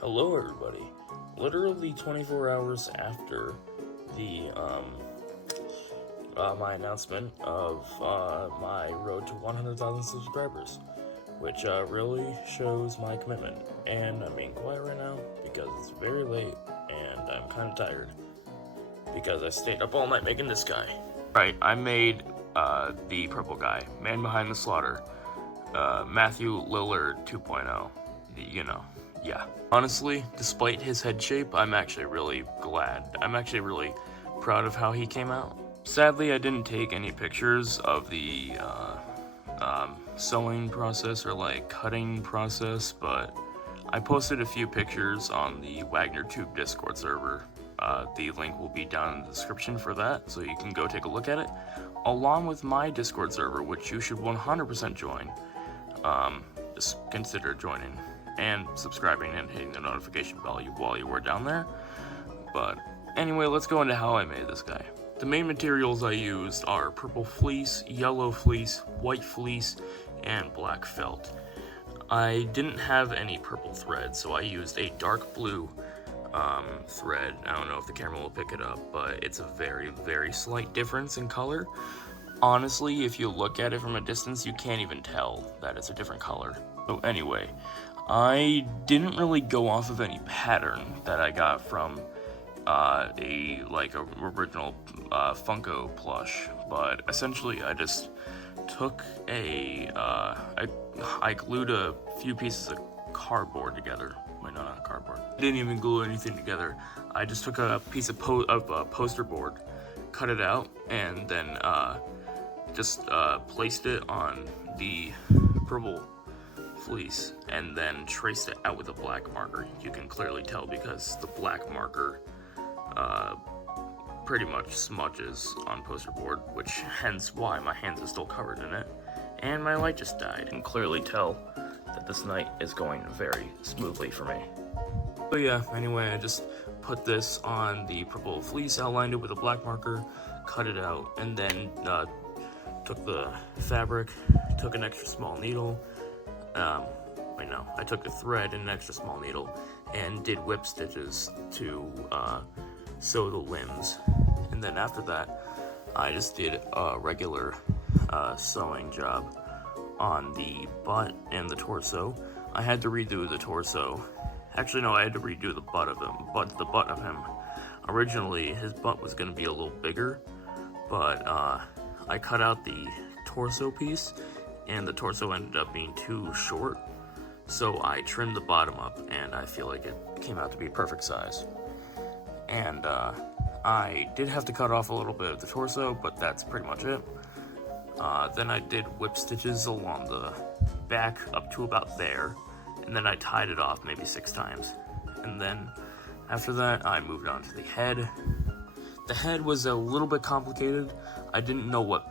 Hello everybody. Literally 24 hours after the my announcement of my road to 100,000 subscribers, which really shows my commitment. And I'm being quiet right now because it's very late and I'm kind of tired because I stayed up all night making this guy. Right, I made the purple guy, man behind the slaughter, Matthew Lillard 2.0. You know. Yeah. Honestly, despite his head shape, I'm actually really glad. I'm actually really proud of how he came out. Sadly, I didn't take any pictures of the sewing process or like cutting process, but I posted a few pictures on the WagnerTube Discord server. The link will be down in the description for that, so you can go take a look at it, along with my Discord server, which you should 100% join. Just consider joining and subscribing and hitting the notification bell while you were down there. But anyway, let's go into how I made this guy. The main materials I used are purple fleece, yellow fleece, white fleece, and black felt. I didn't have any purple thread, so I used a dark blue thread. I don't know if the camera will pick it up, but it's a very, very slight difference in color. Honestly, if you look at it from a distance, you can't even tell that it's a different color. So anyway, I didn't really go off of any pattern that I got from a original Funko plush, but essentially I just took I glued a few pieces of cardboard together. Wait, no, not cardboard. I didn't even glue anything together. I just took a piece of poster board, cut it out, and then just placed it on the purple fleece and then traced it out with a black marker. You can clearly tell because the black marker pretty much smudges on poster board, which hence why my hands are still covered in it. And my light just died. You can clearly tell that this night is going very smoothly for me. So yeah, anyway, I just put this on the purple fleece, outlined it with a black marker, cut it out, and then took the fabric, took an extra small needle, I took a thread and an extra small needle, and did whip stitches to sew the limbs. And then after that, I just did a regular sewing job on the butt and the torso. I had to redo the torso. Actually, no, I had to redo the butt of him. Originally, his butt was going to be a little bigger, but I cut out the torso piece, and the torso ended up being too short, so I trimmed the bottom up, and I feel like it came out to be perfect size. And I did have to cut off a little bit of the torso, but that's pretty much it. Then I did whip stitches along the back up to about there, and then I tied it off maybe 6 times. And then after that, I moved on to the head. The head was a little bit complicated. I didn't know what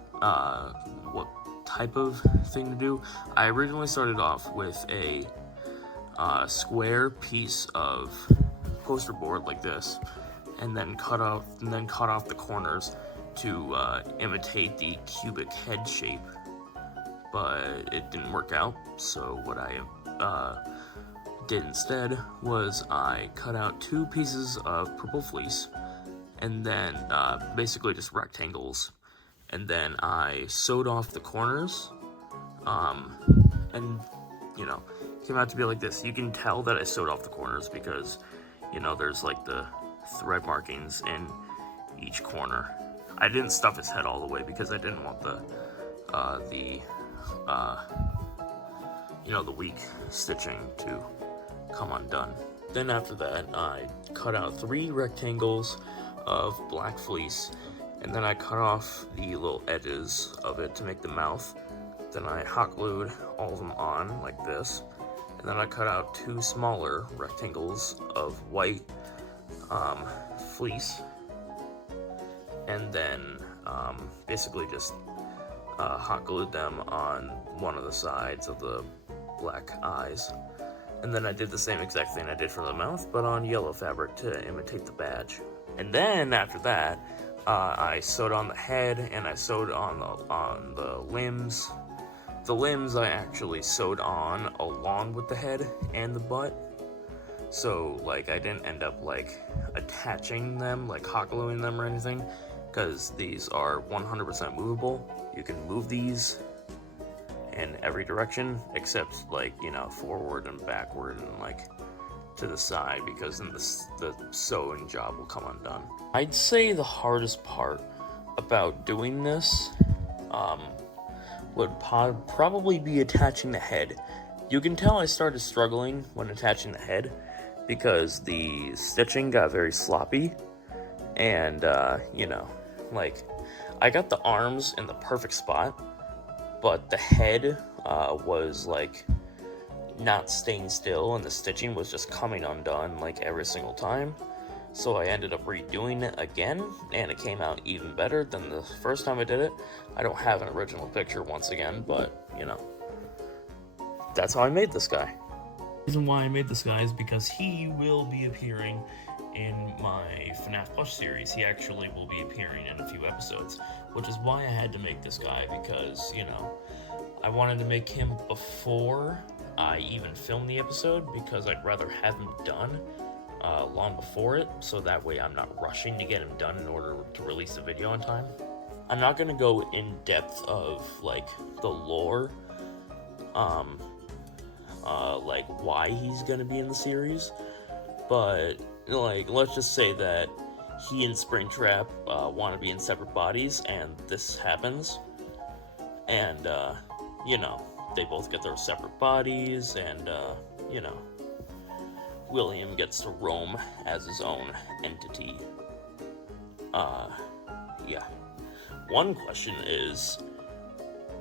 type of thing to do. I originally started off with a square piece of poster board like this, and then cut off the corners to imitate the cubic head shape. But it didn't work out, so what I did instead was I cut out 2 pieces of purple fleece, and then basically just rectangles, and then I sewed off the corners, and it came out to be like this. You can tell that I sewed off the corners because there's like the thread markings in each corner. I didn't stuff his head all the way because I didn't want the weak stitching to come undone. Then after that, I cut out 3 rectangles of black fleece, and then I cut off the little edges of it to make the mouth. Then I hot glued all of them on like this, and then I cut out 2 smaller rectangles of white fleece, and then basically just hot glued them on one of the sides of the black eyes. And then I did the same exact thing I did for the mouth, but on yellow fabric to imitate the badge. And then after that, I sewed on the head, and I sewed on the limbs. The limbs I actually sewed on along with the head and the butt. So, like, I didn't end up, like, attaching them, like, hot gluing them or anything, because these are 100% movable. You can move these in every direction, except, like, you know, forward and backward and, like, to the side, because then the sewing job will come undone. I'd say the hardest part about doing this would probably be attaching the head. You can tell I started struggling when attaching the head because the stitching got very sloppy, and you know, like, I got the arms in the perfect spot, but the head was like not staying still, and the stitching was just coming undone like every single time. So I ended up redoing it again, and it came out even better than the first time I did it. I don't have an original picture once again, but, you know, that's how I made this guy. The reason why I made this guy is because he will be appearing in my FNaF Plush series. He actually will be appearing in a few episodes, which is why I had to make this guy, because, you know, I wanted to make him before I even filmed the episode, because I'd rather have him done long before it, so that way I'm not rushing to get him done in order to release the video on time. I'm not going to go in depth of, like, the lore, like, why he's going to be in the series, but, like, let's just say that he and Springtrap want to be in separate bodies, and this happens, and, you know, they both get their separate bodies, and, you know, William gets to roam as his own entity. Yeah. One question is,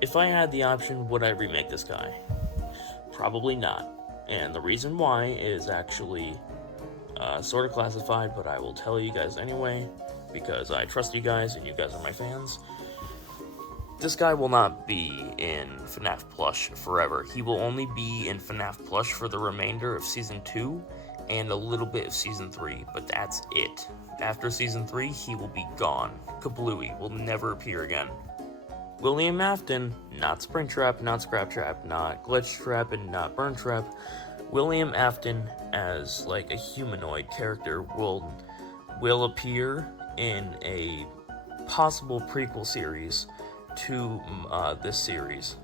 if I had the option, would I remake this guy? Probably not. And the reason why is actually sort of classified, but I will tell you guys anyway, because I trust you guys and you guys are my fans. This guy will not be in FNaF Plush forever. He will only be in FNaF Plush for the remainder of Season 2 and a little bit of Season 3, but that's it. After Season 3, he will be gone. Kablooey will never appear again. William Afton, not Springtrap, not Scraptrap, not Glitchtrap, and not Burntrap. William Afton, as like a humanoid character, will appear in a possible prequel series to this series,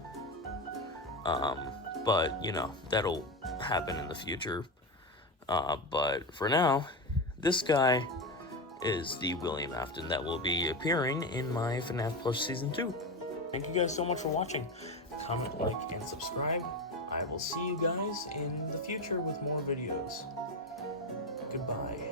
but you know, that'll happen in the future, but for now, this guy is the William Afton that will be appearing in my FNaF Plush Season 2. Thank you guys so much for watching. Comment, like, and subscribe. I will see you guys in the future with more videos. Goodbye.